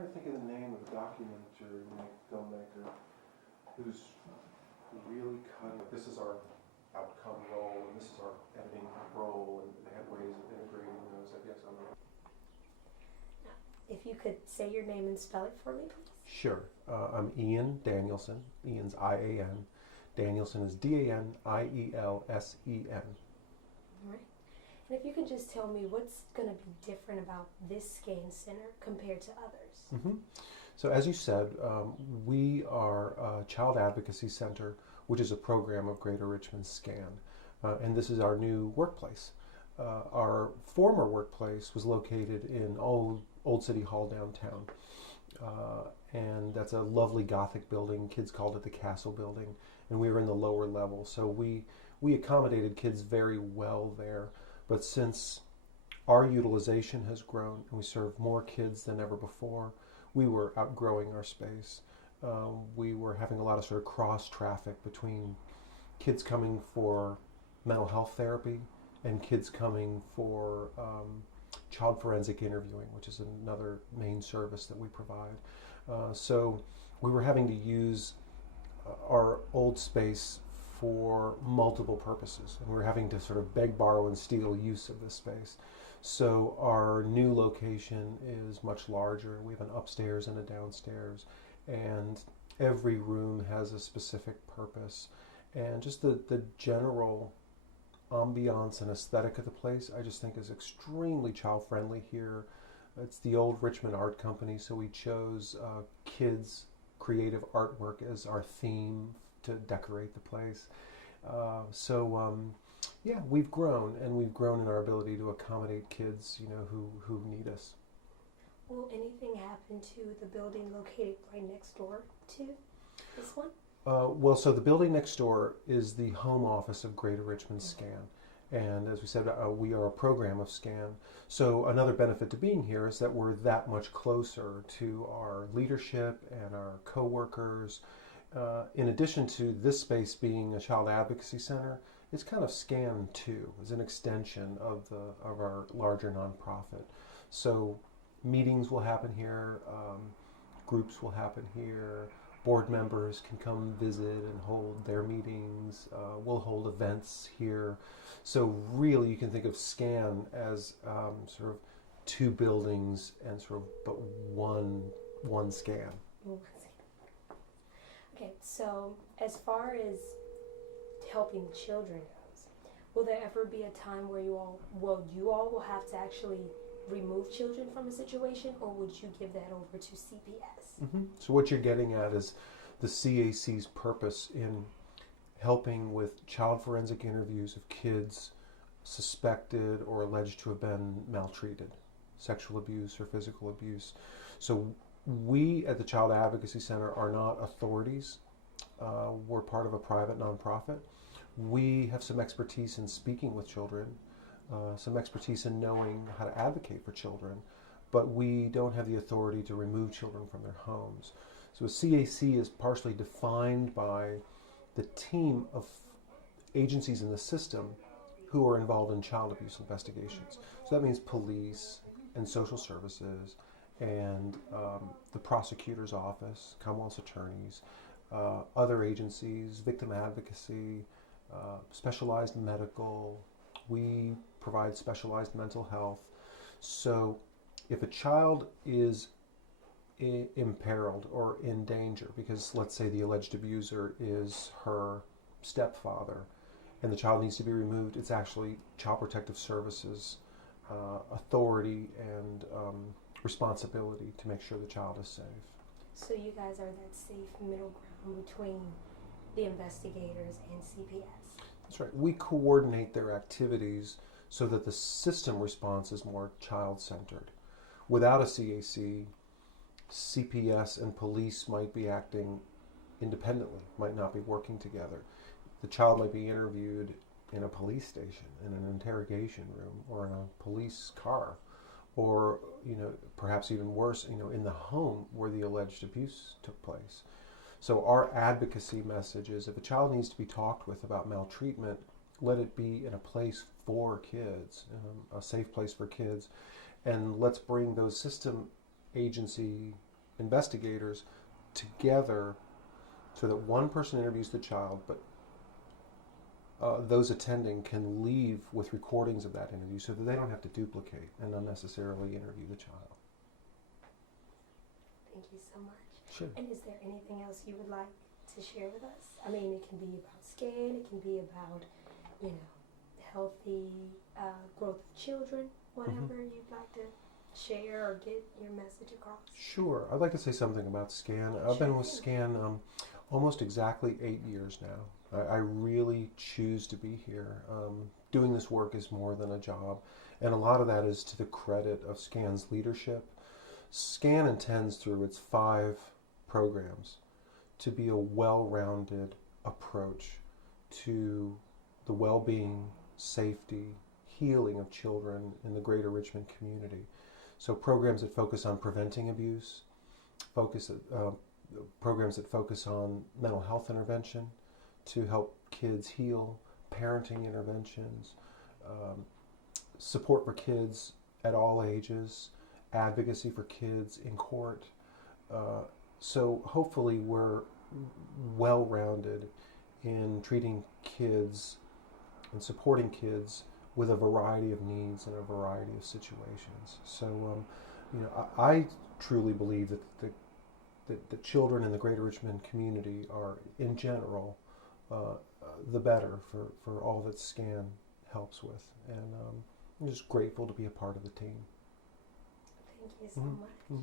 trying to think of the name of the filmmaker who's really cutting. This is our outcome role, and this is our editing role, and they have ways of integrating those. I guess I'm not. If you could say your name and spell it for me, please. Sure. I'm Ian Danielson. Ian's I-A-N. Danielson is D-A-N-I-E-L-S-E-N. All right. And if you could just tell me what's going to be different about this scan center compared to others. Mm-hmm. So as you said, we are a child advocacy center, which is a program of Greater Richmond SCAN. And this is our new workplace. Our former workplace was located in Old City Hall downtown. And that's a lovely Gothic building. Kids called it the Castle Building. And we were in the lower level. So we accommodated kids very well there. But since our utilization has grown and we serve more kids than ever before, we were outgrowing our space. We were having a lot of sort of cross traffic between kids coming for mental health therapy and kids coming for child forensic interviewing, which is another main service that we provide. So we were having to use our old space for multiple purposes, and we were having to sort of beg, borrow, and steal use of this space. So our new location is much larger. We have an upstairs and a downstairs, and every room has a specific purpose. And just the general ambiance and aesthetic of the place, I just think is extremely child-friendly here. It's the old Richmond Art Company, so we chose kids' creative artwork as our theme to decorate the place. Yeah, we've grown, and we've grown in our ability to accommodate kids, who need us. Will anything happen to the building located right next door to this one? So the building next door is the home office of Greater Richmond SCAN. And as we said, we are a program of SCAN. So another benefit to being here is that we're that much closer to our leadership and our coworkers. In addition to this space being a child advocacy center, it's kind of SCAN too, as an extension of our larger nonprofit. So meetings will happen here, groups will happen here, board members can come visit and hold their meetings. We'll hold events here. So really you can think of SCAN as sort of two buildings and sort of but one SCAN. Okay, so as far as helping children goes, will there ever be a time where you all will have to actually remove children from a situation, or would you give that over to CPS? Mm-hmm. So what you're getting at is the CAC's purpose in helping with child forensic interviews of kids suspected or alleged to have been maltreated, sexual abuse or physical abuse. So we at the Child Advocacy Center are not authorities. We're part of a private nonprofit. We have some expertise in speaking with children, some expertise in knowing how to advocate for children, but we don't have the authority to remove children from their homes. So a CAC is partially defined by the team of agencies in the system who are involved in child abuse investigations. So that means police and social services and the prosecutor's office, Commonwealth's attorneys, other agencies, victim advocacy, specialized medical. We provide specialized mental health. So if a child is imperiled or in danger, because let's say the alleged abuser is her stepfather and the child needs to be removed, it's actually Child Protective Services authority and responsibility to make sure the child is safe. So you guys are that safe middle ground between the investigators and CPS? That's right. We coordinate their activities so that the system response is more child-centered. Without a CAC, CPS and police might be acting independently, might not be working together. The child might be interviewed in a police station, in an interrogation room, or in a police car, or perhaps even worse, in the home where the alleged abuse took place. So our advocacy message is, if a child needs to be talked with about maltreatment, let it be in a place for kids, a safe place for kids, and let's bring those system agency investigators together so that one person interviews the child, but those attending can leave with recordings of that interview so that they don't have to duplicate and unnecessarily interview the child. Thank you so much. Sure. And is there anything else you would like to share with us? I mean, it can be about SCAN, it can be about, healthy growth of children, whatever you'd like to share or get your message across. Sure. I'd like to say something about SCAN. I've been with SCAN almost exactly 8 years now. I really choose to be here. Doing this work is more than a job, and a lot of that is to the credit of SCAN's leadership. SCAN intends through its 5 programs to be a well-rounded approach to the well-being, safety, healing of children in the greater Richmond community. So programs that focus on preventing abuse, programs that focus on mental health intervention to help kids heal, parenting interventions, support for kids at all ages, advocacy for kids in court. So hopefully we're well-rounded in treating kids and supporting kids with a variety of needs and a variety of situations. So, I truly believe that the children in the greater Richmond community are, in general, the better for all that SCAN helps with. And I'm just grateful to be a part of the team. Thank you so much.